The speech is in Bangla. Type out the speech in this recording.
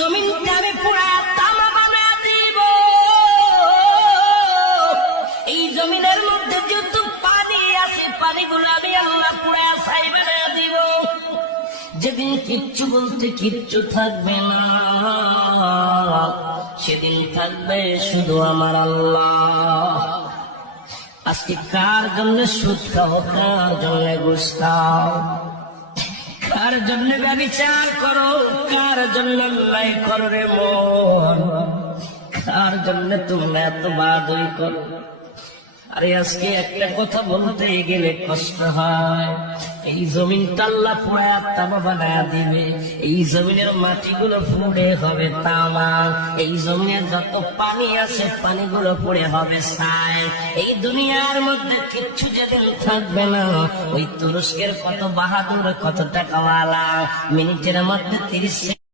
জমিনটা আমি পুরা তামা বানায় দিব। এই জমিনের মধ্যে যত পানি আছে পানিগুলো আমি আল্লাহ পুরা ছাই বানায় দিব। যেদিন কিচ্ছু বলতে কিচ্ছু থাকবে না, সেদিন থাকবে শুধু আমার আল্লাহ। আজকে কার জন্য সুদ খাও, কার জন্য ঘুষ খাও, কার জন্য ব্যভিচার করো, কার জন্য অন্যায় করো রে মন, কার জন্য তোমরা এত বাদই করো। আরে আজকে একটা কথা বলতে গেলে কষ্ট হয়। এই জমিনটা আল্লাহ পুরা তামা বানায় দিবে। এই জমিনের মাটিগুলো পুড়ে হবে তামা। এই জমিনের যত পানি আছে পানিগুলো পুড়ে হবে ছাই। এই দুনিয়ার মধ্যে কিচ্ছু যেদিন থাকবে না, ওই তুরস্কের কত বাহাদুর, কত টাকাওয়ালা মিনিটের মধ্যে 30